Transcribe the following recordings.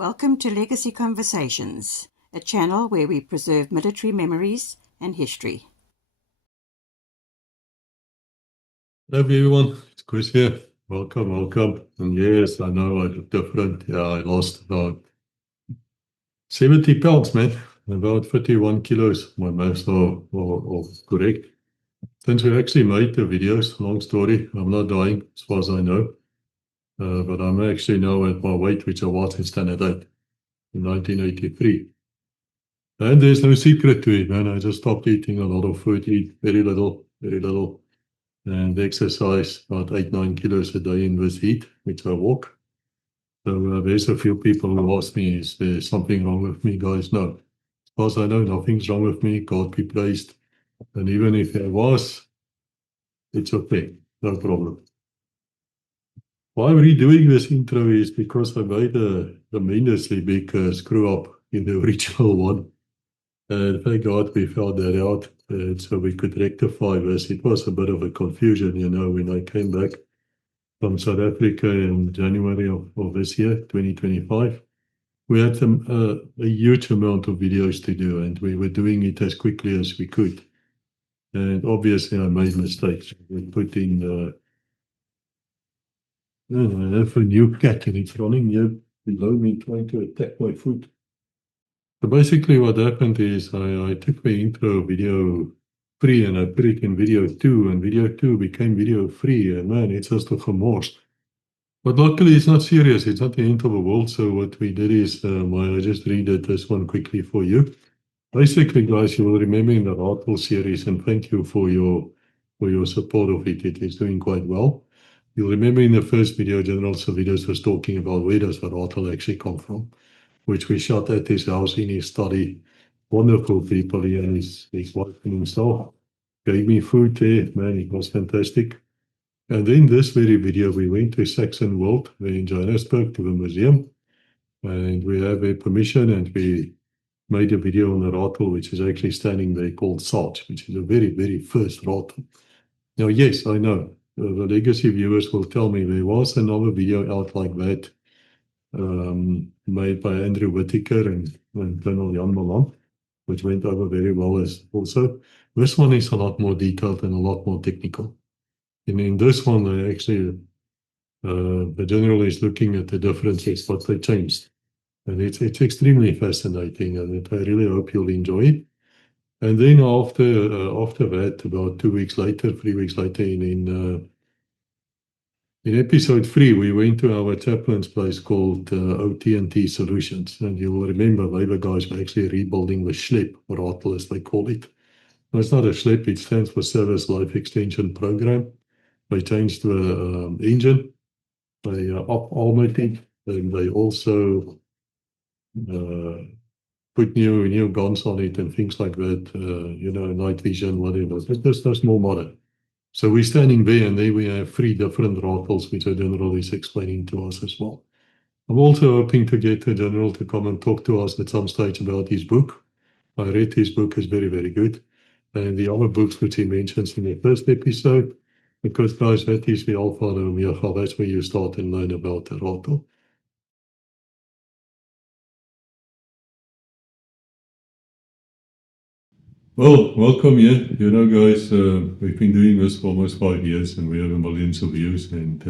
Welcome to Legacy Conversations, a channel where we preserve military memories and history. Hello everyone, it's Koos here. Welcome. And yes, I know I look different. Yeah, I lost about 70 pounds, man. About 51 kilos. My maths are correct. Since we actually made the videos, long story, I'm not dying as far as I know. But I'm actually now at my weight, which I was in standard 8 in 1983. And there's no secret to it, man. I just stopped eating a lot of food, eat very little. And exercise about 8-9 kilos a day in this heat, which I walk. So there's a few people who ask me, is there something wrong with me? Guys, no. As far as I know, nothing's wrong with me. God be praised. And even if there was, it's okay. No problem. Why I'm redoing this intro is because I made a tremendously big screw up in the original one. And thank God we found that out so we could rectify this. It was a bit of a confusion, when I came back from South Africa in January of this year, 2025. We had a huge amount of videos to do, and we were doing it as quickly as we could. And obviously, I made mistakes. We put in, I have a new cat, and it's running here below me, trying to attack my foot. So basically, what happened is I took the intro video free and I put it in video 2, and video 2 became video 3, and man, it's just a gemors. But luckily, it's not serious. It's not the end of the world. So what we did is, I just redid this one quickly for you. Basically, guys, you will remember in the Rattle series, and thank you for your support of it. It is doing quite well. You'll remember in the first video, General Savides was talking about where does the Rattle actually come from, which we shot at his house in his study. Wonderful people here, and his wife and himself gave me food there. Man, it was fantastic. And in this very video, we went to Saracen World in Johannesburg to the museum, and we have a permission, and we made a video on the Rattle, which is actually standing there, called Sarge, which is a very, very first Rattle. Now, yes, I know the legacy viewers will tell me there was another video out like that, made by Andrew Whittaker and Colonel Jan Malan, which went over very well as also. This one is a lot more detailed and a lot more technical. And in this one, they actually, the general is looking at the differences, what they changed. And it's extremely fascinating, and I really hope you'll enjoy it. And then after that, about 3 weeks later, in episode 3, we went to our chaplain's place called OT&T Solutions. And you will remember, the guys were actually rebuilding the SLEP, Rattle as they call it. No, it's not a SLEP, it stands for Service Life Extension Program. They changed the engine, they up-armored it, and they also put new guns on it and things like that, night vision, whatever. That's more modern. So we're standing there, and there we have 3 different Rattles, which the General is explaining to us as well. I'm also hoping to get the General to come and talk to us at some stage about his book. I read his book, is very, very good. And the other books which he mentions in the first episode, because guys, that is the Alpha and Omega, that's where you start and learn about the Rattle. Well, welcome here. Guys, we've been doing this for almost 5 years, and we have millions of views and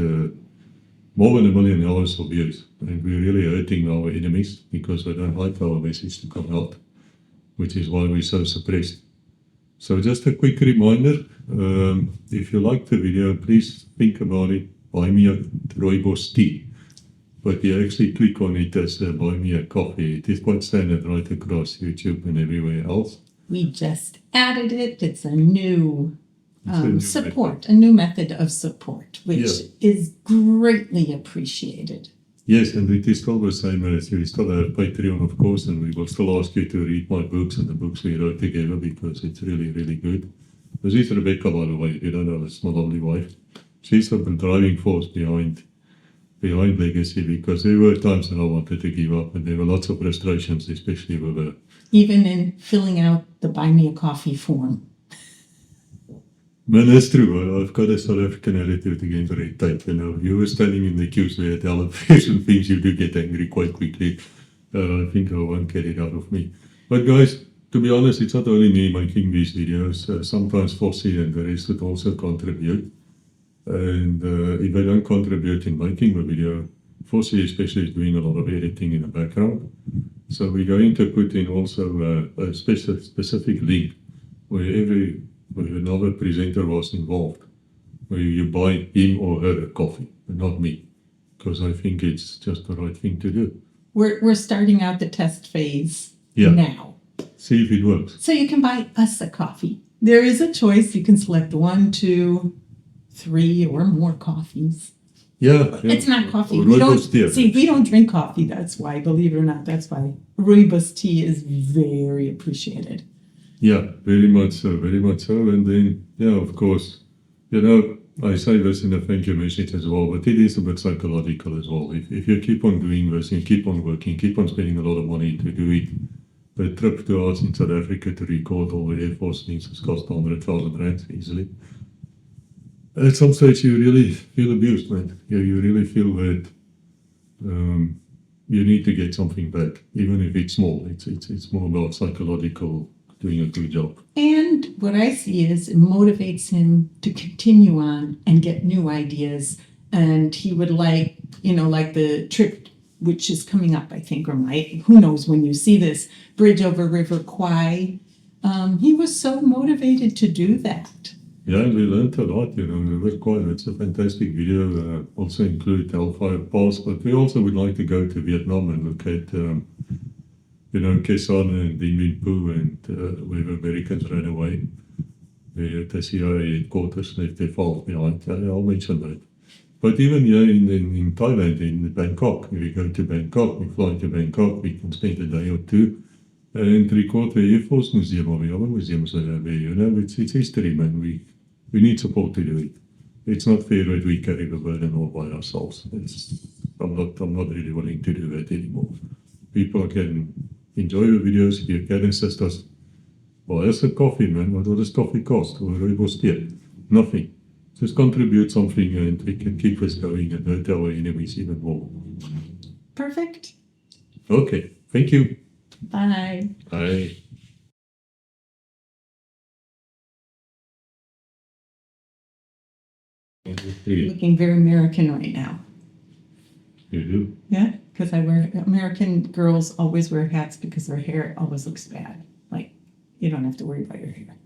more than $1 million of views. And we're really hurting our enemies because they don't like our message to come out, which is why we're so suppressed. So just a quick reminder, if you like the video, please think about it. Buy me a rooibos tea. But you actually click on it as buy me a coffee. It is quite standard right across YouTube and everywhere else. We just added it. It's a new support, a new method of support, which is greatly appreciated. Yes, and it is still the same as we still have Patreon, of course, and we will still ask you to read my books and the books we wrote together because it's really, really good. This is Rebecca, by the way, if you don't know, it's my lovely wife. She's the driving force behind Legacy, because there were times when I wanted to give up, and there were lots of frustrations, especially with her. Even in filling out the Buy Me a Coffee form. Man, that's true. I've got a South African attitude against red tape. You were standing in the queues there at LFS and things, you do get angry quite quickly. I think I won't get it out of me. But guys, to be honest, it's not only me making these videos. Sometimes Phis and the rest would also contribute. And if they don't contribute in making the video, Phis especially is doing a lot of editing in the background. So we're going to put in also a specific link where another presenter was involved, where you buy him or her a coffee, but not me, because I think it's just the right thing to do. We're starting out the test phase Yeah. now. See if it works. So you can buy us a coffee. There is a choice. You can select 1, 2, 3, or more coffees. Yeah. It's not coffee. Or We don't rooibos tea. see. We don't drink coffee. That's why. Believe it or not, that's why rooibos tea is very appreciated. Yeah, very much so, very much so. And then, yeah, of course, I say this in a thank you message as well, but it is a bit psychological as well. If you keep on doing this and keep on working, keep on spending a lot of money to do it, the trip to us in South Africa to record all the Air Force things has cost 100,000 rand easily. At some stage, you really feel abused, man. You really feel that you need to get something back, even if it's small. It's more about psychological, doing a good job. And what I see is it motivates him to continue on and get new ideas. And he would like the trip, which is coming up, I think, or might, who knows when you see this, bridge over River Kwai. He was so motivated to do that. Yeah, we learned a lot, River Kwai. It's a fantastic video. Also include Hellfire Pass, but we also would like to go to Vietnam and look at Kesan and Dien Bien Phu and where the Americans ran away. The CIA headquarters left their files behind. I'll mention that. But even here in Thailand, in Bangkok, if we go to Bangkok, we fly to Bangkok, we can spend a day or two and record the Air Force Museum or the other museums that are there. It's history, man. We need support to do it. It's not fair that we carry the burden all by ourselves. I'm not really willing to do that anymore. People can enjoy the videos. You can assist us. Buy us a coffee, man. What does coffee cost? Or rooibos tea? Nothing. Just contribute something and we can keep us going and hurt our enemies even more. Perfect. Okay. Thank you. Bye. Bye. Looking very American right now. You do? Yeah, because American girls always wear hats because their hair always looks bad. Like, you don't have to worry about your hair.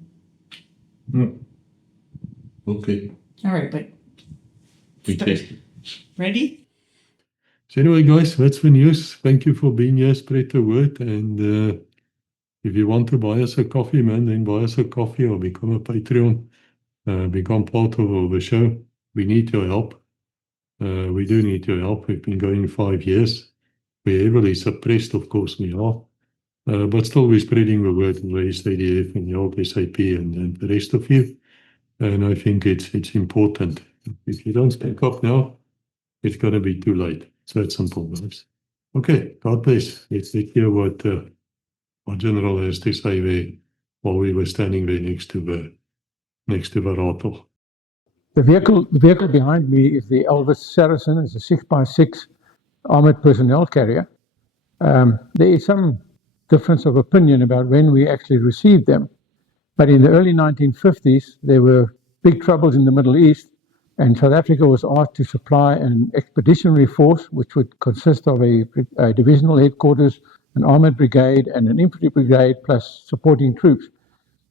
Okay. All right, but We test. ready? So anyway, guys, that's the news. Thank you for being here. Spread the word. And if you want to buy us a coffee, man, then buy us a coffee or become a Patreon. Become part of the show. We need your help. We do need your help. We've been going 5 years. We're heavily suppressed, of course we are. But still we're spreading the word of the SADF and the old SAP and the rest of you. And I think it's important. If you don't speak up now, it's going to be too late. So it's simple, guys. Okay, God bless. Let's hear what General has to say there while we were standing there next to the Rattle. The vehicle behind me is the Elvis Saracen. It's a 6x6 armored personnel carrier. There is some difference of opinion about when we actually received them. But in the early 1950s, there were big troubles in the Middle East, and South Africa was asked to supply an expeditionary force, which would consist of a divisional headquarters, an armored brigade, and an infantry brigade, plus supporting troops.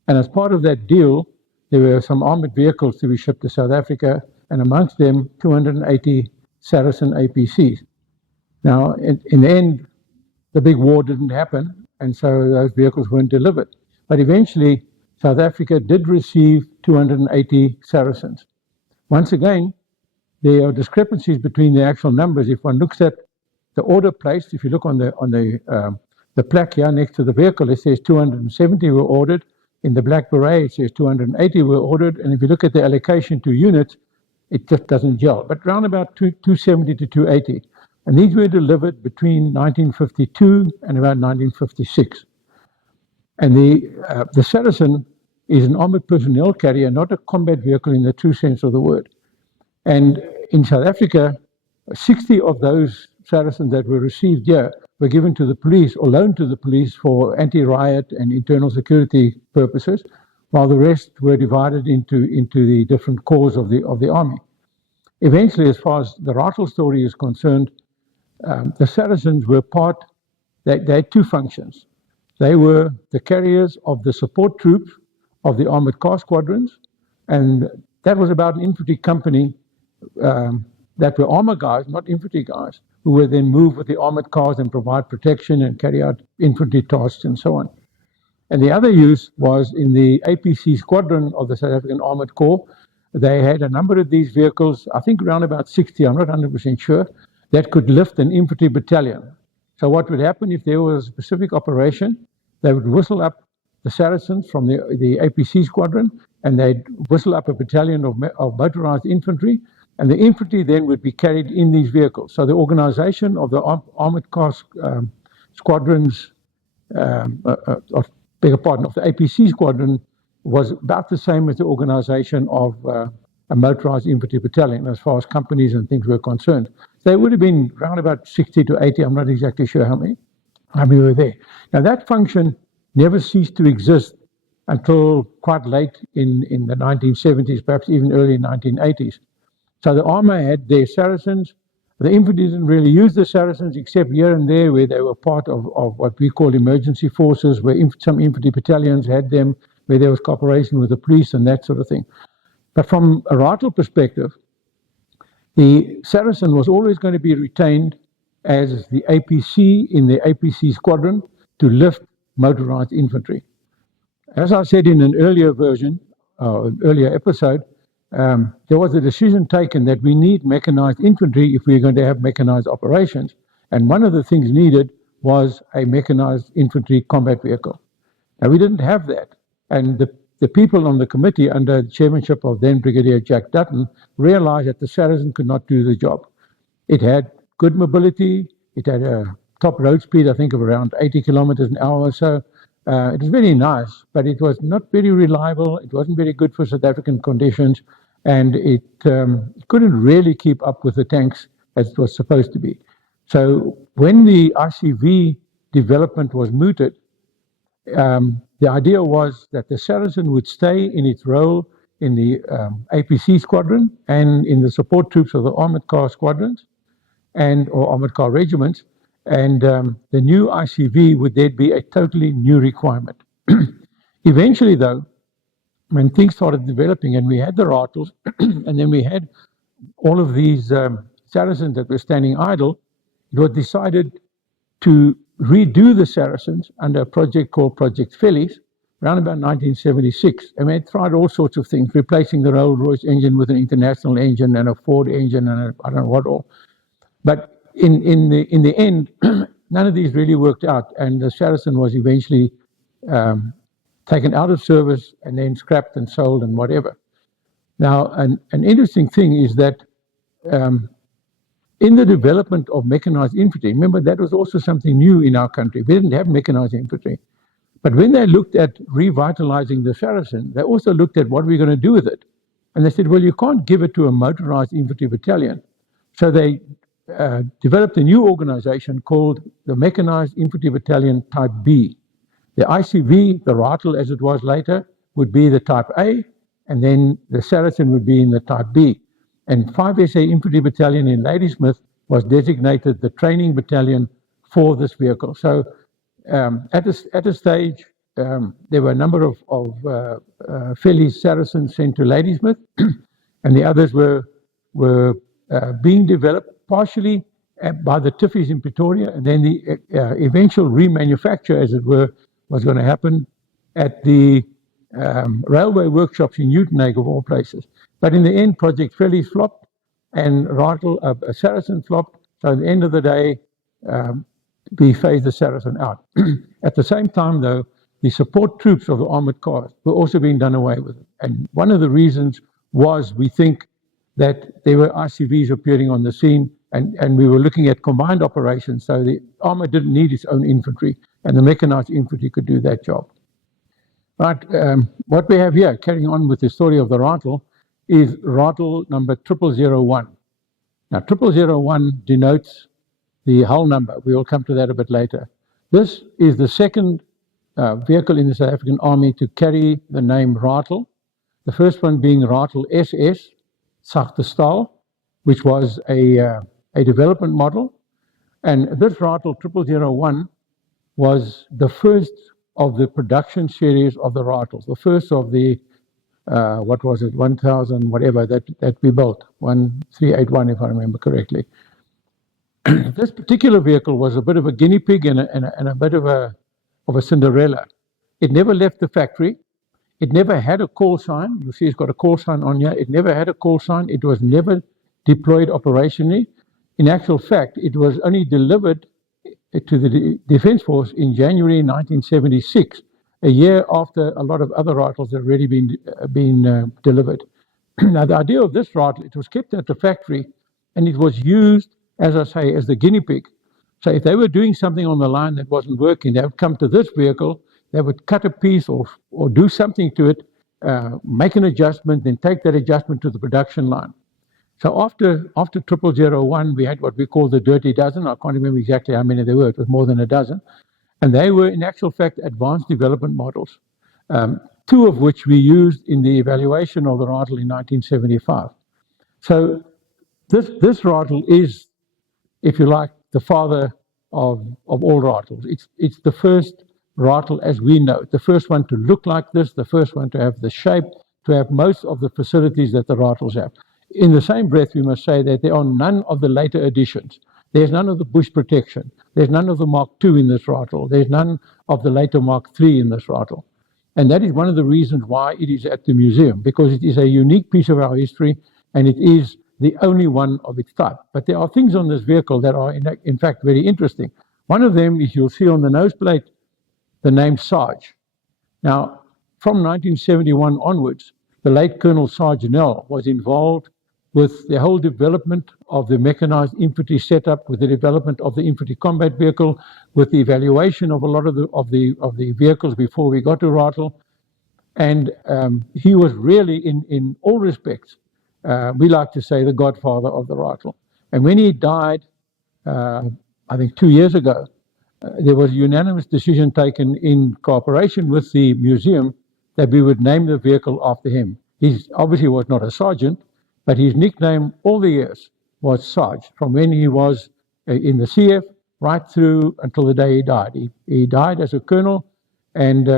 And as part of that deal, there were some armored vehicles to be shipped to South Africa, and amongst them, 280 Saracen APCs. Now, in the end, the big war didn't happen, and so those vehicles weren't delivered. But eventually, South Africa did receive 280 Saracens. Once again, there are discrepancies between the actual numbers. If one looks at the order placed, if you look on the plaque here next to the vehicle, it says 270 were ordered. In the black beret, it says 280 were ordered. And if you look at the allocation to units, it just doesn't gel. But around about 270 to 280. And these were delivered between 1952 and about 1956. And the Saracen is an armored personnel carrier, not a combat vehicle in the true sense of the word. And in South Africa, 60 of those Saracens that were received here were given to the police or loaned to the police for anti-riot and internal security purposes, while the rest were divided into the different corps of the army. Eventually, as far as the Rattle story is concerned, the Saracens were they had two functions. They were the carriers of the support troops of the armored car squadrons, and that was about an infantry company that were armor guys, not infantry guys, who would then move with the armored cars and provide protection and carry out infantry tasks and so on. And the other use was in the APC squadron of the South African Armored Corps. They had a number of these vehicles, I think around about 60, I'm not 100% sure, that could lift an infantry battalion. So what would happen if there was a specific operation, they would whistle up the Saracens from the APC squadron, and they'd whistle up a battalion of motorized infantry, and the infantry then would be carried in these vehicles. So the organization of the armored car squadrons, of the APC squadron, was about the same as the organization of a motorized infantry battalion as far as companies and things were concerned. They would have been around about 60 to 80, I'm not exactly sure how many were there. Now that function never ceased to exist until quite late in the 1970s, perhaps even early 1980s. So the armor had their Saracens. The infantry didn't really use the Saracens except here and there where they were part of what we call emergency forces, where some infantry battalions had them, where there was cooperation with the police and that sort of thing. But from a Rattle perspective, the Saracen was always going to be retained as the APC in the APC squadron to lift motorized infantry. As I said in an earlier version, earlier episode, there was a decision taken that we need mechanized infantry if we're going to have mechanized operations. And one of the things needed was a mechanized infantry combat vehicle. Now, we didn't have that. And the people on the committee, under the chairmanship of then Brigadier Jack Dutton, realized that the Saracen could not do the job. It had good mobility. It had a top road speed, I think, of around 80 kilometers an hour or so. It was very nice, but it was not very reliable. It wasn't very good for South African conditions, and it couldn't really keep up with the tanks as it was supposed to be. So when the RCV development was mooted, the idea was that the Saracen would stay in its role in the APC squadron and in the support troops of the armored car squadrons or armored car regiments, and the new ICV would then be a totally new requirement. Eventually, though, when things started developing and we had the Rattles and then we had all of these Saracens that were standing idle, it was decided to redo the Saracens under a project called Project Phis around about 1976. And we had tried all sorts of things, replacing the Rolls-Royce engine with an International engine and a Ford engine and I don't know what all. But in the end, none of these really worked out, and the Saracen was eventually taken out of service and then scrapped and sold and whatever. Now, an interesting thing is that in the development of mechanized infantry, remember that was also something new in our country. We didn't have mechanized infantry. But when they looked at revitalizing the Saracen, they also looked at what we're going to do with it. And they said, well, you can't give it to a motorized infantry battalion. So they developed a new organization called the Mechanized Infantry Battalion Type B. The ICV, the Rattle as it was later, would be the Type A, and then the Saracen would be in the Type B. And 5 SA Infantry Battalion in Ladysmith was designated the training battalion for this vehicle. So at a stage, there were a number of Phis Saracens sent to Ladysmith, and the others were being developed partially by the Phis in Pretoria, and then the eventual remanufacture, as it were, was going to happen at the railway workshops in Newtonegg, of all places. But in the end, Project Phis flopped, and Rattle, Saracen flopped. So at the end of the day, we phased the Saracen out. At the same time, though, the support troops of the armored cars were also being done away with. And one of the reasons was, we think, that there were RCVs appearing on the scene, and we were looking at combined operations, so the armor didn't need its own infantry, and the mechanized infantry could do that job. Right, what we have here, carrying on with the story of the Rattle, is Rattle number 0001. Now, 0001 denotes the hull number. We will come to that a bit later. This is the second vehicle in the South African Army to carry the name Rattle. The first one being Rattle SS, Sachte Staal, which was a development model. And this Rattle 0001 was the first of the production series of the Rattles, the first of the, 1,000 whatever that we built, 1381 if I remember correctly. This particular vehicle was a bit of a guinea pig and a bit of a Cinderella. It never left the factory. It never had a call sign. You see it's got a call sign on here. It never had a call sign. It was never deployed operationally. In actual fact, it was only delivered to the Defence Force in January 1976, a year after a lot of other Rattles had already been delivered. Now, the idea of this Rattle, it was kept at the factory, and it was used, as I say, as the guinea pig. So if they were doing something on the line that wasn't working, they would come to this vehicle, they would cut a piece or do something to it, make an adjustment, then take that adjustment to the production line. So after 0001, we had what we call the dirty dozen. I can't remember exactly how many there were. It was more than a dozen. And they were, in actual fact, advanced development models, two of which we used in the evaluation of the Rattle in 1975. So this Rattle is, if you like, the father of all Rattles. It's the first Rattle as we know it, the first one to look like this, the first one to have the shape, to have most of the facilities that the Rattles have. In the same breath, we must say that there are none of the later additions. There's none of the bush protection. There's none of the Mark II in this Rattle. There's none of the later Mark III in this Rattle. And that is one of the reasons why it is at the museum, because it is a unique piece of our history, and it is the only one of its type. But there are things on this vehicle that are, in fact, very interesting. One of them is, you'll see on the nose plate, the name Sarge. Now, from 1971 onwards, the late Colonel Sarge Nell was involved with the whole development of the mechanized infantry setup, with the development of the infantry combat vehicle, with the evaluation of a lot of the vehicles before we got to Rattle. And he was really, in all respects, we like to say, the godfather of the Rattle. And when he died, I think 2 years ago, there was a unanimous decision taken in cooperation with the museum that we would name the vehicle after him. He obviously was not a sergeant, but his nickname all the years was Sarge, from when he was in the CF right through until the day he died. He died as a colonel, and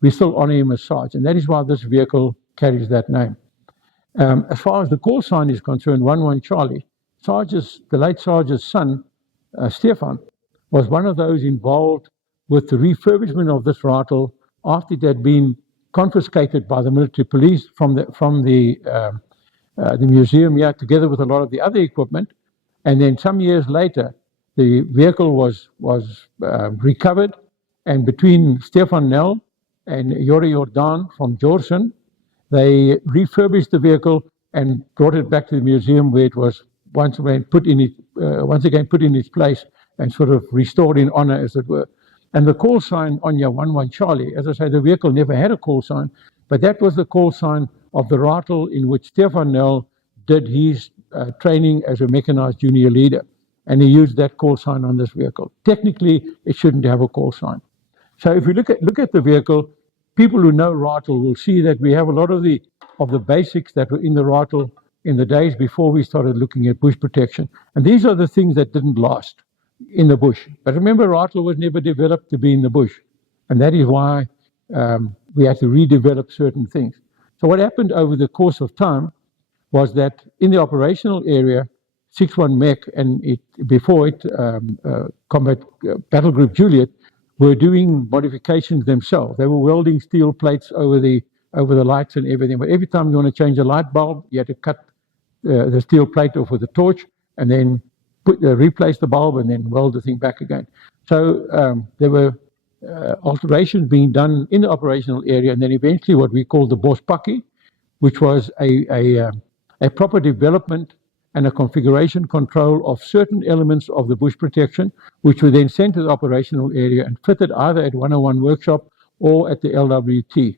we still honor him as Sarge, and that is why this vehicle carries that name. As far as the call sign is concerned, 11 Charlie, the late Sarge's son, Stefan, was one of those involved with the refurbishment of this Rattle after it had been confiscated by the military police from the museum here, together with a lot of the other equipment. And then some years later, the vehicle was recovered, and between Stefan Nell and Yori Jordan from Jorsen, they refurbished the vehicle and brought it back to the museum, where it was once again put in its place and sort of restored in honor, as it were. And the call sign on your 11 Charlie, as I say, the vehicle never had a call sign, but that was the call sign of the Rattle in which Stefan Nell did his training as a mechanized junior leader. And he used that call sign on this vehicle. Technically, it shouldn't have a call sign. So if you look at the vehicle, people who know Rattle will see that we have a lot of the basics that were in the Rattle in the days before we started looking at bush protection. And these are the things that didn't last in the bush. But remember, Rattle was never developed to be in the bush. And that is why we had to redevelop certain things. So what happened over the course of time was that in the operational area, 61 Mech and before it, Combat Battle Group Juliet, were doing modifications themselves. They were welding steel plates over the lights and everything. But every time you want to change a light bulb, you had to cut the steel plate off with a torch and then replace the bulb and then weld the thing back again. So there were alterations being done in the operational area, and then eventually what we call the Bospaki, which was a proper development and a configuration control of certain elements of the bush protection, which were then sent to the operational area and fitted either at 101 workshop or at the LWT.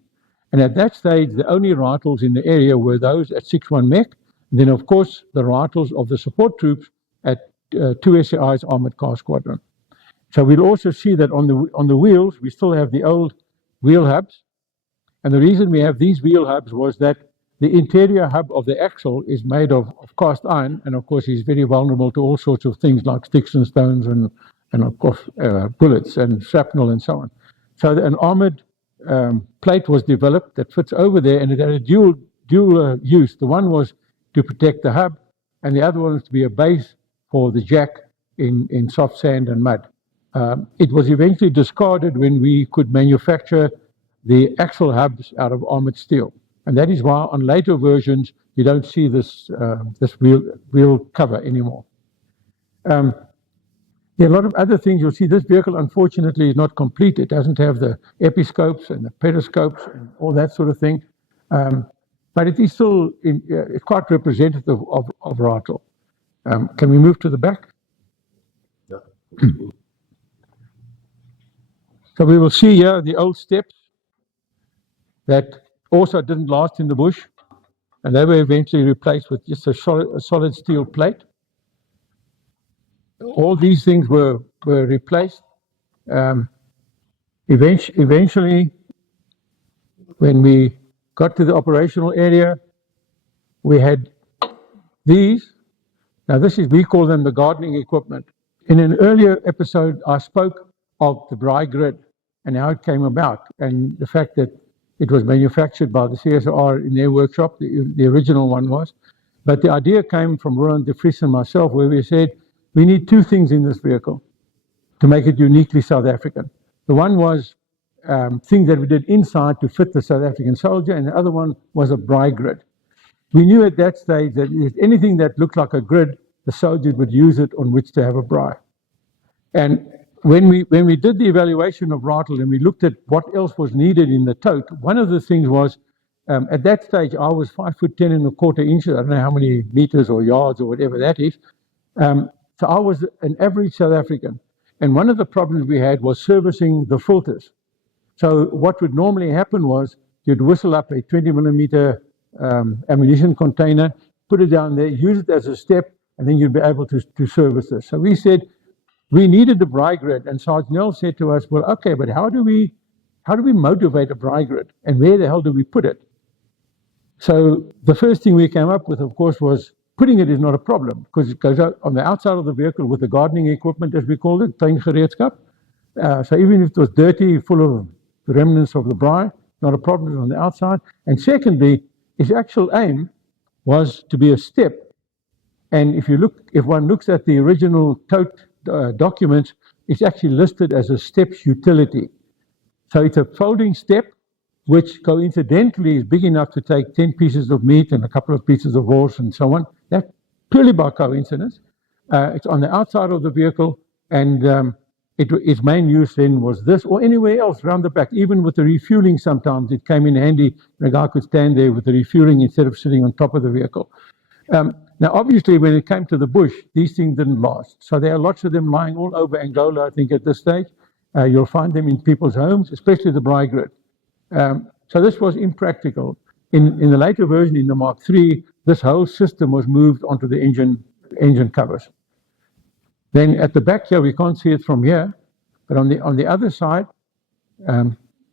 And at that stage, the only Rattles in the area were those at 61 Mech. Then, of course, the Rattles of the support troops at two SAI's Armored Car Squadron. So we'll also see that on the wheels, we still have the old wheel hubs. And the reason we have these wheel hubs was that the interior hub of the axle is made of cast iron, and of course is very vulnerable to all sorts of things like sticks and stones and of course bullets and shrapnel and so on. So an armored plate was developed that fits over there, and it had a dual use. The one was to protect the hub, and the other one was to be a base for the jack in soft sand and mud. It was eventually discarded when we could manufacture the axle hubs out of armored steel. And that is why on later versions you don't see this wheel cover anymore. There are a lot of other things. You'll see this vehicle, unfortunately, is not complete. It doesn't have the episcopes and the periscopes and all that sort of thing. But it is still it's quite representative of Rattle. Can we move to the back? Yeah. So we will see here the old steps that also didn't last in the bush, and they were eventually replaced with just a solid steel plate. All these things were replaced. Eventually, when we got to the operational area, we had these. Now we call them the gardening equipment. In an earlier episode, I spoke of the Brig grid and how it came about, and the fact that it was manufactured by the CSR in their workshop, the original one was. But the idea came from Roland de Vries and myself, where we said, we need two things in this vehicle to make it uniquely South African. The one was things that we did inside to fit the South African soldier, and the other one was a Brig grid. We knew at that stage that if anything that looked like a grid, the soldier would use it on which to have a Brig. And when we did the evaluation of Rattle and we looked at what else was needed in the tote, one of the things was, at that stage, I was 5'10" inches. I don't know how many meters or yards or whatever that is. So I was an average South African. And one of the problems we had was servicing the filters. So what would normally happen was you'd whistle up a 20mm ammunition container, put it down there, use it as a step, and then you'd be able to service this. So we said, we needed the Brig grid, and Sergeant Nell said to us, well, okay, but how do we motivate a Brig grid, and where the hell do we put it? So the first thing we came up with, of course, was putting it is not a problem, because it goes out on the outside of the vehicle with the gardening equipment, as we called it, tuingereedskap. So even if it was dirty, full of remnants of the Brig, not a problem on the outside. And secondly, his actual aim was to be a step. And if one looks at the original tote documents, it's actually listed as a steps utility. So it's a folding step, which coincidentally is big enough to take 10 pieces of meat and a couple of pieces of horse and so on. That's purely by coincidence. It's on the outside of the vehicle, and its main use then was this, or anywhere else around the back. Even with the refueling, sometimes it came in handy. The guy could stand there with the refueling instead of sitting on top of the vehicle. Now, obviously, when it came to the bush, these things didn't last. So there are lots of them lying all over Angola, I think, at this stage. You'll find them in people's homes, especially the Brig grid. So this was impractical. In the later version, in the Mark III, this whole system was moved onto the engine covers. Then at the back here, we can't see it from here, but on the other side,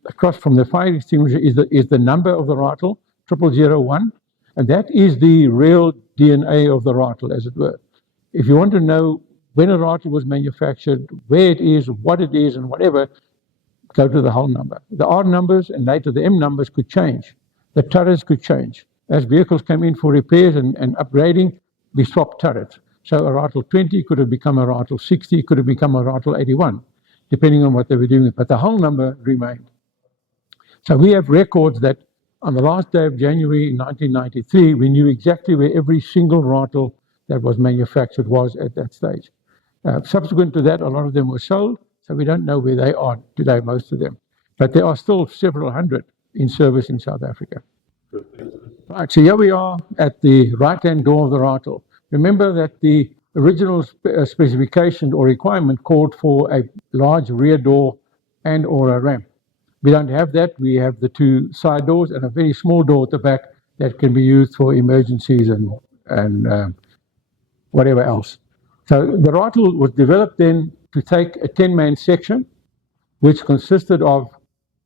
across from the fire extinguisher is the number of the Rattle, 0001, and that is the real DNA of the Rattle, as it were. If you want to know when a Rattle was manufactured, where it is, what it is, and whatever, go to the whole number. The R numbers and later the M numbers could change. The turrets could change. As vehicles came in for repairs and upgrading, we swapped turrets. So a Rattle 20 could have become a Rattle 60, could have become a Rattle 81, depending on what they were doing. But the whole number remained. So we have records that on the last day of January 1993, we knew exactly where every single Rattle that was manufactured was at that stage. Subsequent to that, a lot of them were sold, so we don't know where they are today, most of them. But there are still several hundred in service in South Africa. Right, so here we are at the right-hand door of the Rattle. Remember that the original specification or requirement called for a large rear door and or a ramp. We don't have that. We have the two side doors and a very small door at the back that can be used for emergencies and whatever else. So the Rattle was developed then to take a 10-man section, which consisted of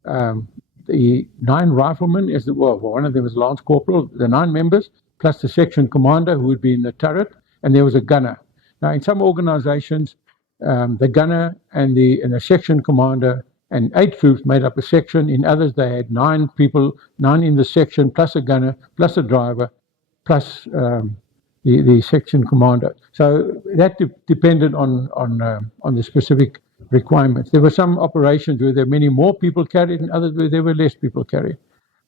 the 9 riflemen, one of them was Lance Corporal, the 9 members, plus the section commander who would be in the turret, and there was a gunner. Now, in some organizations, the gunner and the section commander and 8 troops made up a section. In others, they had 9 people, 9 in the section, plus a gunner, plus a driver, plus the section commander. So that depended on the specific requirements. There were some operations where there were many more people carried, and others where there were less people carried.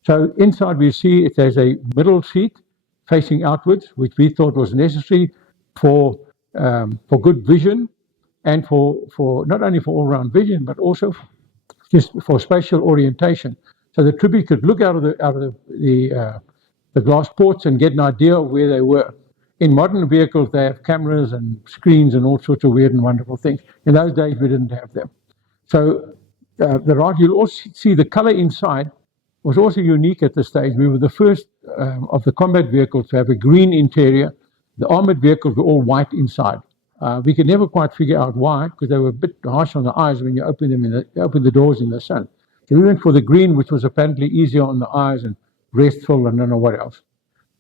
So inside we see it has a middle seat facing outwards, which we thought was necessary for good vision and for not only for all-round vision, but also just for spatial orientation. So the trooper could look out of the glass ports and get an idea of where they were. In modern vehicles, they have cameras and screens and all sorts of weird and wonderful things. In those days, we didn't have them. So you'll also see the color inside was also unique at this stage. We were the first of the combat vehicles to have a green interior. The armored vehicles were all white inside. We could never quite figure out why, because they were a bit harsh on the eyes when you open them open the doors in the sun. So we went for the green, which was apparently easier on the eyes and restful and I don't know what else.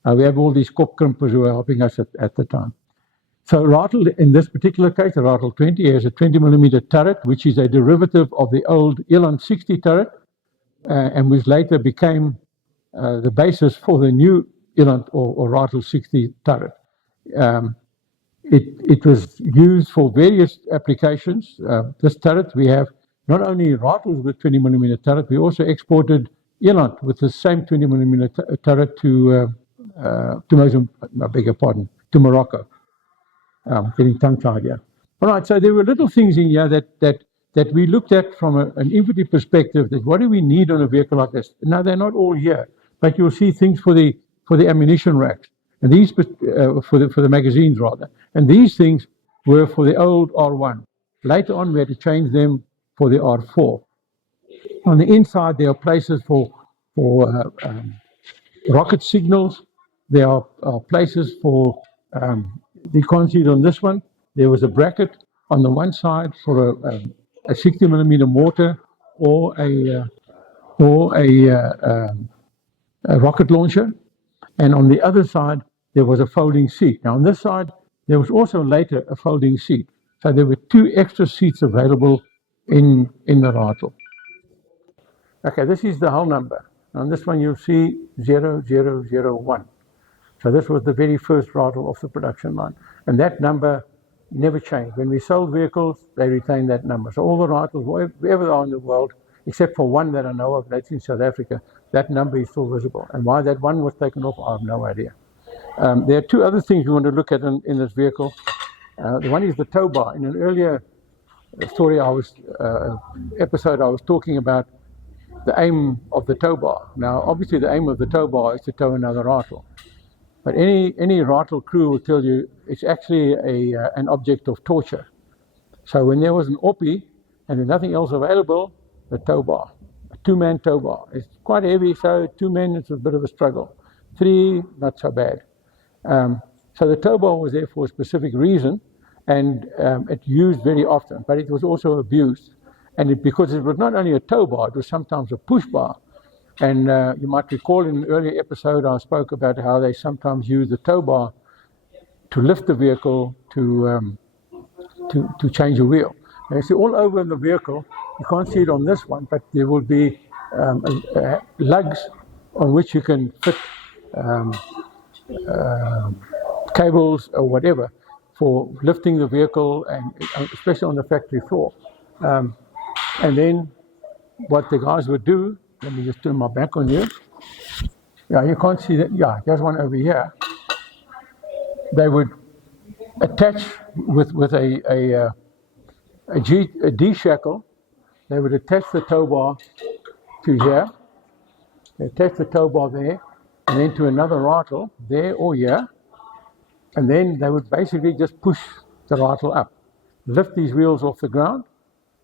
We have all these kop krimpers who are helping us at the time. So Rattle, in this particular case, the Rattle 20 has a 20mm turret, which is a derivative of the old Elan 60 turret, and which later became the basis for the new Elan or Rattle 60 turret. It was used for various applications. This turret, we have not only Rattles with 20mm turret, we also exported Elan with the same 20mm turret to Mozambique, I beg your pardon, to Morocco. Getting tongue-tied here. All right, so there were little things in here that we looked at from an infantry perspective. That what do we need on a vehicle like this? Now they're not all here, but you'll see things for the ammunition racks, and these for the magazines rather. And these things were for the old R1. Later on, we had to change them for the R4. On the inside, there are places for rocket signals. There are places for you can't see it on this one. There was a bracket on the one side for a 60mm mortar or a rocket launcher, and on the other side there was a folding seat. Now on this side there was also later a folding seat, so there were 2 extra seats available in the Rattle. Okay, this is the hull number. On this one you'll see 0001. So this was the very first Rattle off the production line. And that number never changed. When we sold vehicles, they retained that number. So all the Rattles, wherever they are in the world, except for one that I know of, that's in South Africa, that number is still visible. And why that one was taken off, I have no idea. There are 2 other things we want to look at in this vehicle. The one is the tow bar. In an earlier story episode, I was talking about the aim of the tow bar. Now, obviously the aim of the tow bar is to tow another Rattle. But any Rattle crew will tell you it's actually an object of torture. So when there was an OPI and there's nothing else available, the tow bar, a 2-man tow bar. It's quite heavy, so 2 men, it's a bit of a struggle. 3, not so bad. So the tow bar was there for a specific reason, and it's used very often, but it was also abused. And because it was not only a tow bar, it was sometimes a push bar. And you might recall in an earlier episode I spoke about how they sometimes use the tow bar to lift the vehicle to change a wheel. Now you see all over the vehicle, you can't see it on this one, but there will be lugs on which you can fit cables or whatever for lifting the vehicle, and especially on the factory floor. And then what the guys would do, let me just turn my back on you. Yeah, you can't see that. Yeah, there's one over here. They would attach with a D shackle. They would attach the tow bar to here. They attach the tow bar there, and then to another Rattle there or here. And then they would basically just push the Rattle up, lift these wheels off the ground,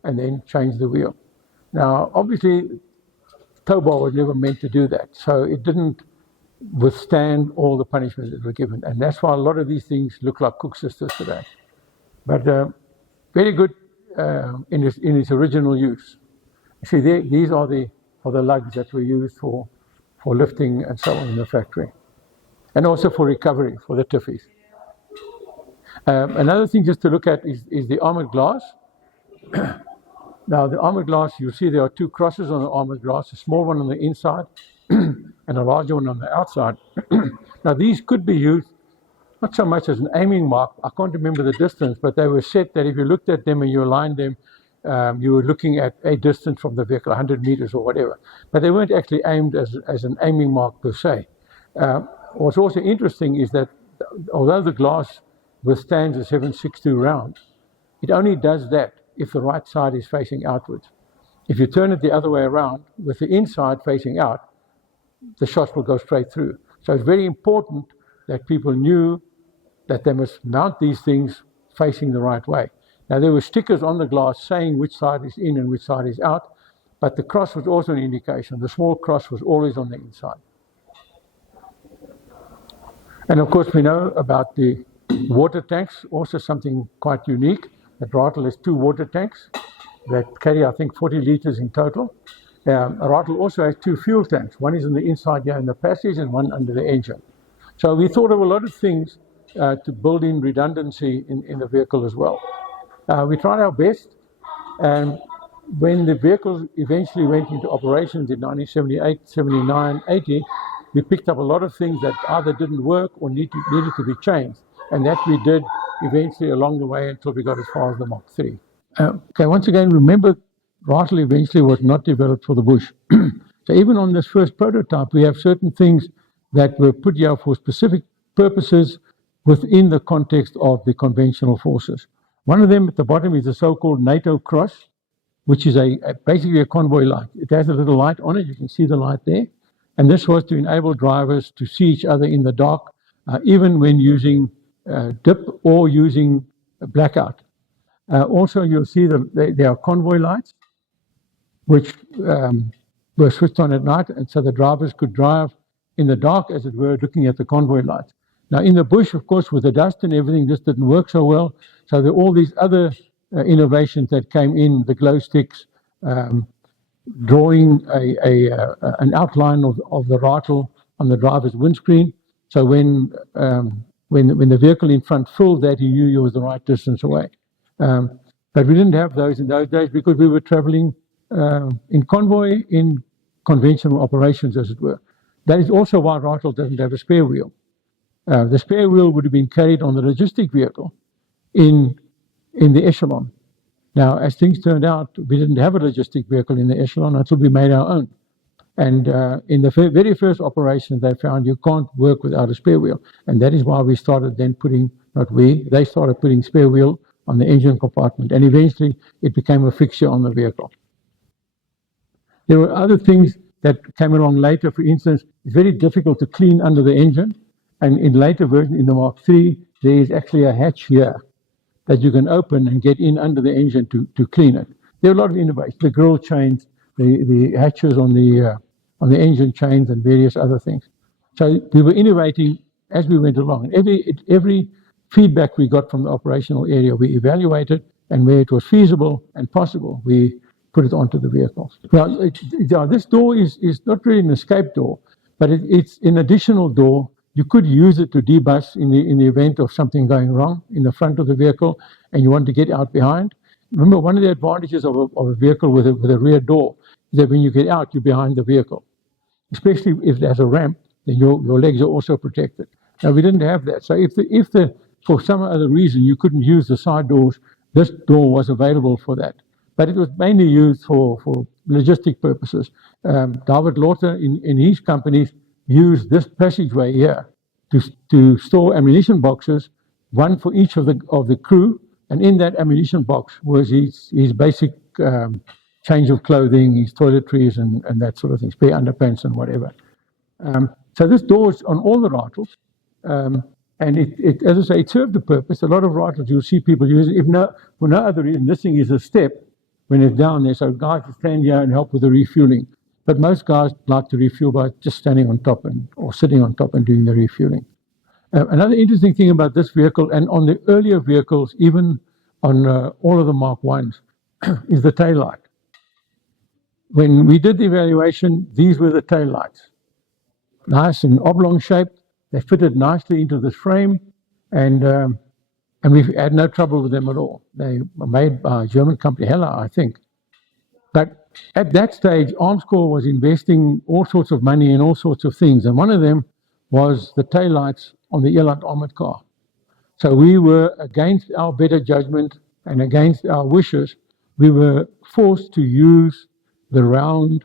and then change the wheel. Now, obviously, tow bar was never meant to do that, so it didn't withstand all the punishments that were given, and that's why a lot of these things look like cook sisters today. but very good in its original use. You see, these are the lugs that were used for lifting and so on in the factory, and also for recovery for the tiffies. Another thing just to look at is the armored glass. Now, the armored glass, you see there are two crosses on the armored glass, a small one on the inside and a larger one on the outside. Now, these could be used not so much as an aiming mark. I can't remember the distance, but they were set that if you looked at them and you aligned them, you were looking at a distance from the vehicle, 100 meters or whatever. But they weren't actually aimed as an aiming mark per se. What's also interesting is that although the glass withstands a 7.62 round, it only does that if the right side is facing outwards. If you turn it the other way around, with the inside facing out, the shots will go straight through. So it's very important that people knew that they must mount these things facing the right way. Now, there were stickers on the glass saying which side is in and which side is out, but the cross was also an indication. The small cross was always on the inside. And of course, we know about the water tanks, also something quite unique. That Rattle has two water tanks that carry, I think, 40 liters in total. Rattle also has two fuel tanks. One is on the inside here in the passage and one under the engine. So we thought of a lot of things to build in redundancy in the vehicle as well. We tried our best, and when the vehicle eventually went into operations in 1978, 79, 80, we picked up a lot of things that either didn't work or needed to be changed. And that we did eventually along the way until we got as far as the Mach 3. Okay, once again, remember, Rattle eventually was not developed for the bush. So even on this first prototype, we have certain things that were put here for specific purposes within the context of the conventional forces. One of them at the bottom is the so-called NATO cross, which is basically a convoy light. It has a little light on it. You can see the light there. And this was to enable drivers to see each other in the dark, even when using dip or using blackout. Also, you'll see that there are convoy lights, which were switched on at night, and so the drivers could drive in the dark, as it were, looking at the convoy lights. Now, in the bush, of course, with the dust and everything, this didn't work so well. So there are all these other innovations that came in, the glow sticks, drawing an outline of the Rattle on the driver's windscreen. So when the vehicle in front filled that, he knew you was the right distance away. But we didn't have those in those days because we were traveling in convoy in conventional operations, as it were. That is also why Rattle doesn't have a spare wheel. The spare wheel would have been carried on the logistic vehicle in the echelon. Now, as things turned out, we didn't have a logistic vehicle in the echelon until we made our own. And in the very first operation, they found you can't work without a spare wheel. And that is why we started then they started putting spare wheel on the engine compartment. And eventually, it became a fixture on the vehicle. There were other things that came along later. For instance, it's very difficult to clean under the engine. And in later version, in the Mark III, there is actually a hatch here that you can open and get in under the engine to clean it. There are a lot of innovations. The grill chains, the hatches on the engine chains, and various other things. So we were innovating as we went along. Every feedback we got from the operational area, we evaluated, and where it was feasible and possible, we put it onto the vehicles. Now, this door is not really an escape door, but it's an additional door. You could use it to debus in the event of something going wrong in the front of the vehicle and you want to get out behind. Remember, one of the advantages of a vehicle with a rear door is that when you get out, you're behind the vehicle. Especially if there's a ramp, then your legs are also protected. Now, we didn't have that. So if for some other reason you couldn't use the side doors, this door was available for that. But it was mainly used for logistic purposes. David Lauter in his companies used this passageway here to store ammunition boxes, one for each of the crew, and in that ammunition box was his basic change of clothing, his toiletries, and that sort of thing, spare underpants and whatever. So this door is on all the Rattles, and it, as I say, it served the purpose. A lot of Rattles you'll see people use it, for no other reason. This thing is a step when it's down there, so guys can stand here and help with the refueling. But most guys like to refuel by just standing on top or sitting on top and doing the refueling. Another interesting thing about this vehicle, and on the earlier vehicles, even on all of the Mark 1s is the tail light. When we did the evaluation, these were the tail lights. Nice and oblong shaped. They fitted nicely into this frame, and we've had no trouble with them at all. They were made by a German company, Heller, I think. But at that stage, Arms Corps was investing all sorts of money in all sorts of things, and one of them was the taillights on the Eland armored car. So we were, against our better judgment and against our wishes, we were forced to use the round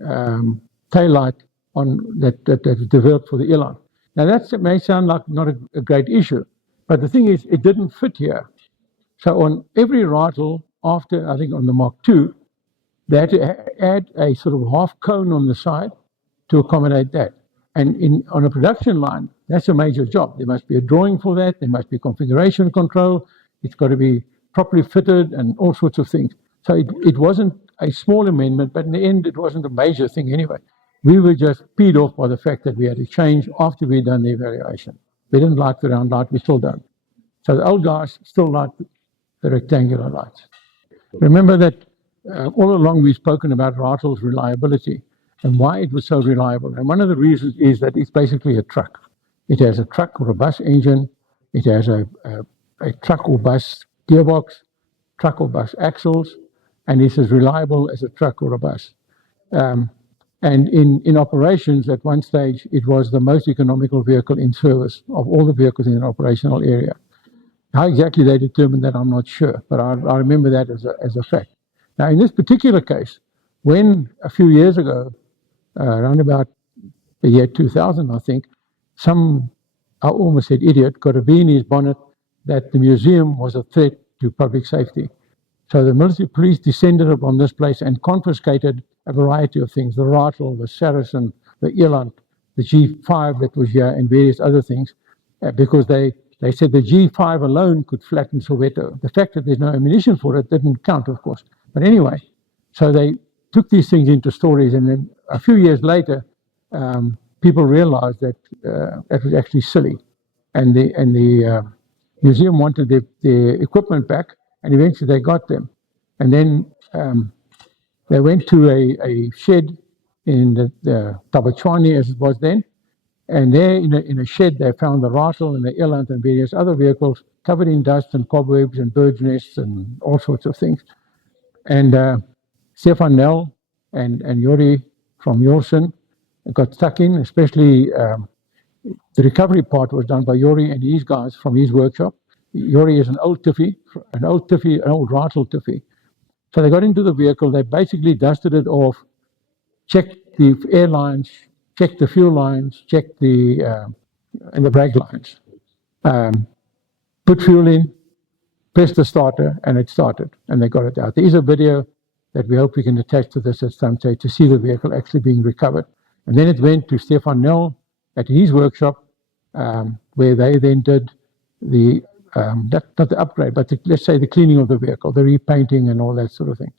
taillight that was developed for the Eland. Now that may sound like not a great issue, but the thing is, it didn't fit here. So on every Rattle, after, I think on the Mark II, they had to add a sort of half cone on the side to accommodate that. And on a production line, that's a major job. There must be a drawing for that. There must be configuration control. It's got to be properly fitted and all sorts of things. So it wasn't a small amendment, but in the end, it wasn't a major thing anyway. We were just peed off by the fact that we had to change after we'd done the evaluation. We didn't like the round light. We still don't. So the old guys still like the rectangular lights. Remember that all along we've spoken about Rattle's reliability and why it was so reliable. And one of the reasons is that it's basically a truck. It has a truck or a bus engine. It has a truck or bus gearbox, truck or bus axles, and it's as reliable as a truck or a bus. And in operations, at one stage, it was the most economical vehicle in service of all the vehicles in an operational area. How exactly they determined that, I'm not sure, but I remember that as a fact. Now, in this particular case, when a few years ago, around about the year 2000, I think, I almost said idiot, got a bee in his bonnet that the museum was a threat to public safety. So the military police descended upon this place and confiscated a variety of things, the Rattle, the Saracen, the Eland, the G5 that was here, and various other things, because they said the G5 alone could flatten Soweto. The fact that there's no ammunition for it didn't count, of course. But anyway, so they took these things into storage, and then a few years later, people realized that that was actually silly. And the museum wanted their equipment back, and eventually they got them. And then they went to a shed in the Tabachwani, as it was then, and there in a shed they found the Rattle and the Eland and various other vehicles covered in dust and cobwebs and birds' nests and all sorts of things. And Stefan Nell and Yori from Yorson got stuck in, especially the recovery part was done by Yori and his guys from his workshop. Yori is an old Rattle tiffy. So they got into the vehicle, they basically dusted it off, checked the air lines, checked the fuel lines, checked and the brake lines. Put fuel in, pressed the starter, and it started, and they got it out. There is a video that we hope we can attach to this at some stage to see the vehicle actually being recovered. And then it went to Stefan Nell at his workshop, where they then did not the upgrade, but let's say the cleaning of the vehicle, the repainting and all that sort of thing.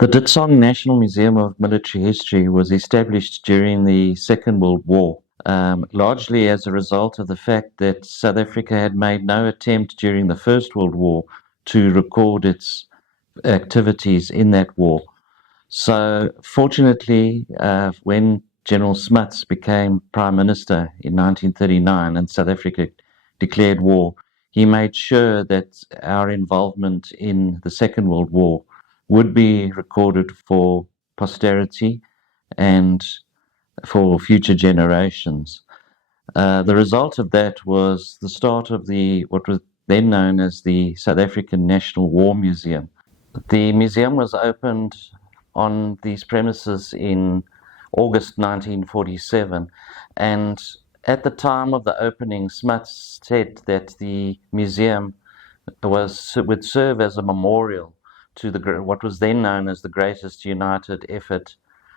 The Ditsong National Museum of Military History was established during the Second World War, largely as a result of the fact that South Africa had made no attempt during the First World War to record its activities in that war. So fortunately, when General Smuts became Prime Minister in 1939 and South Africa declared war, he made sure that our involvement in the Second World War would be recorded for posterity and for future generations. The result of that was the start of what was then known as the South African National War Museum. The museum was opened on these premises in August 1947, and at the time of the opening, Smuts said that the museum would serve as a memorial to what was then known as the greatest united effort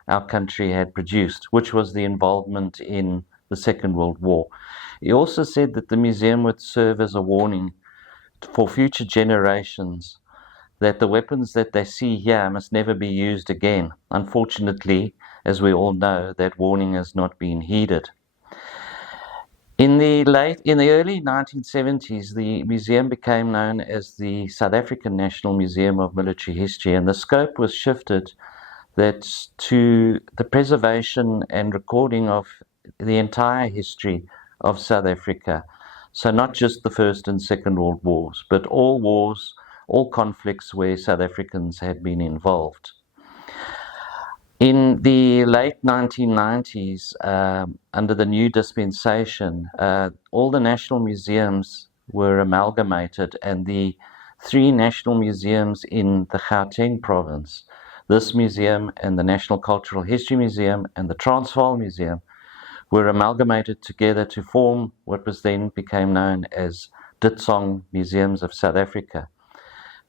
our country had produced, which was the involvement in the Second World War. He also said that the museum would serve as a warning for future generations that the weapons that they see here must never be used again. Unfortunately, as we all know, that warning has not been heeded. In the early 1970s, the museum became known as the South African National Museum of Military History, and the scope was shifted to the preservation and recording of the entire history of South Africa. So not just the First and Second World Wars, but all wars, all conflicts where South Africans had been involved. In the late 1990s, under the new dispensation, all the national museums were amalgamated, and the 3 national museums in the Gauteng province, this museum and the National Cultural History Museum and the Transvaal Museum, were amalgamated together to form what was then became known as Ditsong Museums of South Africa.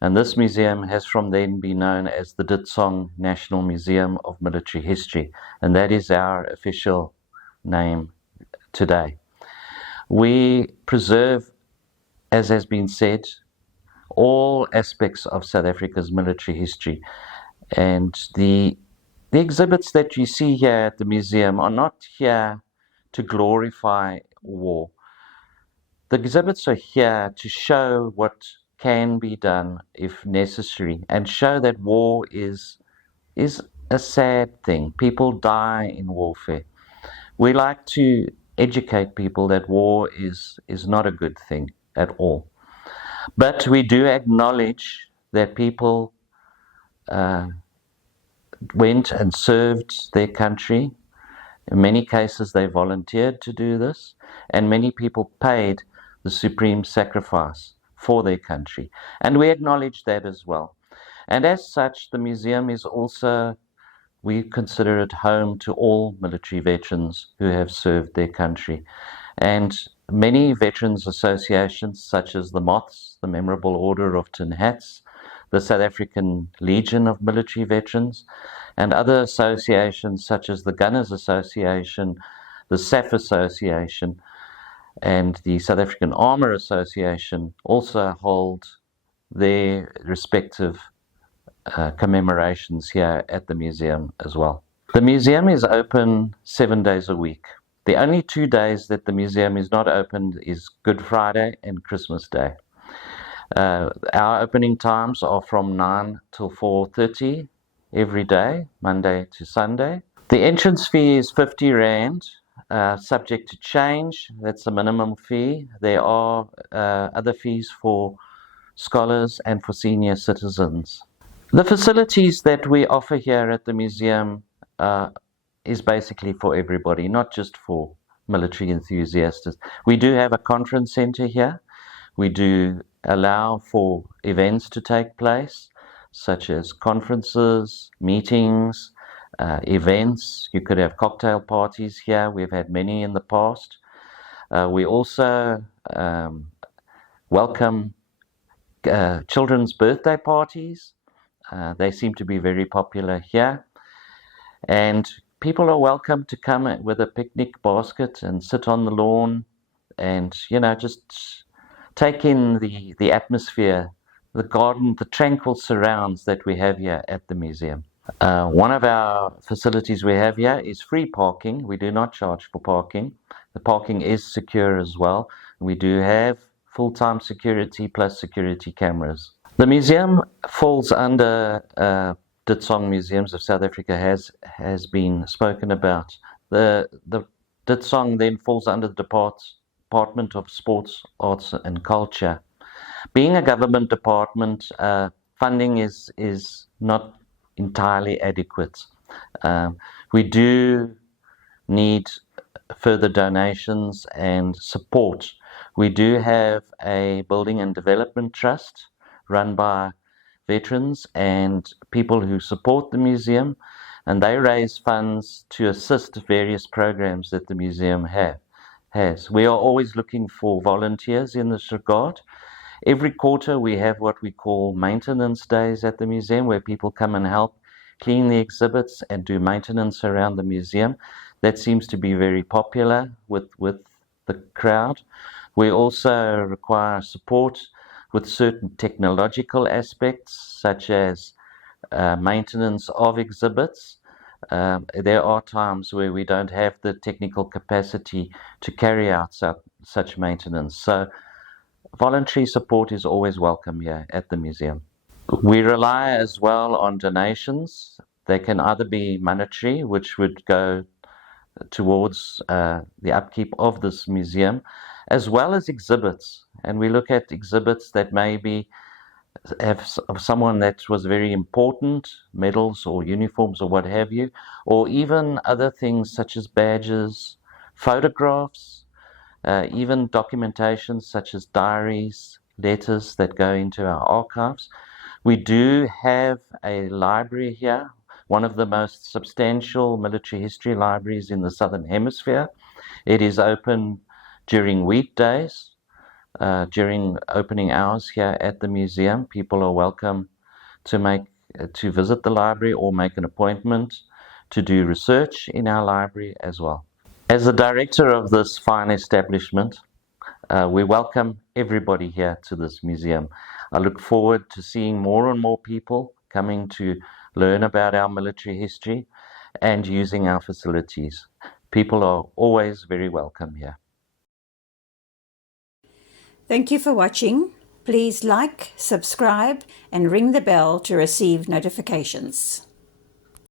And this museum has from then been known as the Ditsong National Museum of Military History, and that is our official name today. We preserve, as has been said, all aspects of South Africa's military history, and the exhibits that you see here at the museum are not here to glorify war. The exhibits are here to show what can be done if necessary, and show that war is a sad thing. People die in warfare. We like to educate people that war is not a good thing at all. But we do acknowledge that people went and served their country. In many cases, they volunteered to do this, and many people paid the supreme sacrifice for their country. And we acknowledge that as well. And as such, the museum is also, we consider it home to all military veterans who have served their country. And many veterans associations, such as the Moths, the Memorable Order of Tin Hats, the South African Legion of Military Veterans, and other associations such as the Gunners Association, the SAF Association, and the South African Armour Association also hold their respective commemorations here at the museum as well. The museum is open 7 days a week. The only 2 days that the museum is not open is Good Friday and Christmas Day. Our opening times are from 9 till 4:30 every day, Monday to Sunday. The entrance fee is 50 Rand. Subject to change, that's the minimum fee. There are other fees for scholars and for senior citizens. The facilities that we offer here at the museum is basically for everybody, not just for military enthusiasts. We do have a conference center here. We do allow for events to take place, such as conferences, meetings, events. You could have cocktail parties here. We've had many in the past. We also welcome children's birthday parties. They seem to be very popular here. And people are welcome to come with a picnic basket and sit on the lawn and, just take in the atmosphere, the garden, the tranquil surrounds that we have here at the museum. One of our facilities we have here is free parking. We do not charge for parking. The parking is secure as well. We do have full-time security plus security cameras. The museum falls under Ditsong Museums of South Africa has been spoken about. The Ditsong then falls under the Department of Sports, Arts and Culture. Being a government department, funding is not entirely adequate. We do need further donations and support. We do have a building and development trust run by veterans and people who support the museum, and they raise funds to assist various programs that the museum has. We are always looking for volunteers in this regard. Every quarter we have what we call maintenance days at the museum, where people come and help clean the exhibits and do maintenance around the museum. That seems to be very popular with the crowd. We also require support with certain technological aspects, such as maintenance of exhibits, There are times where we don't have the technical capacity to carry out such maintenance. So voluntary support is always welcome here at the museum. We rely as well on donations. They can either be monetary, which would go towards the upkeep of this museum, as well as exhibits. And we look at exhibits that maybe have someone that was very important, medals or uniforms or what have you, or even other things such as badges, photographs, even documentation such as diaries, letters that go into our archives. We do have a library here, one of the most substantial military history libraries in the Southern Hemisphere. It is open during weekdays. During opening hours here at the museum, people are welcome to visit the library or make an appointment to do research in our library as well. As the director of this fine establishment, we welcome everybody here to this museum. I look forward to seeing more and more people coming to learn about our military history and using our facilities. People are always very welcome here. Thank you for watching. Please like, subscribe, and ring the bell to receive notifications.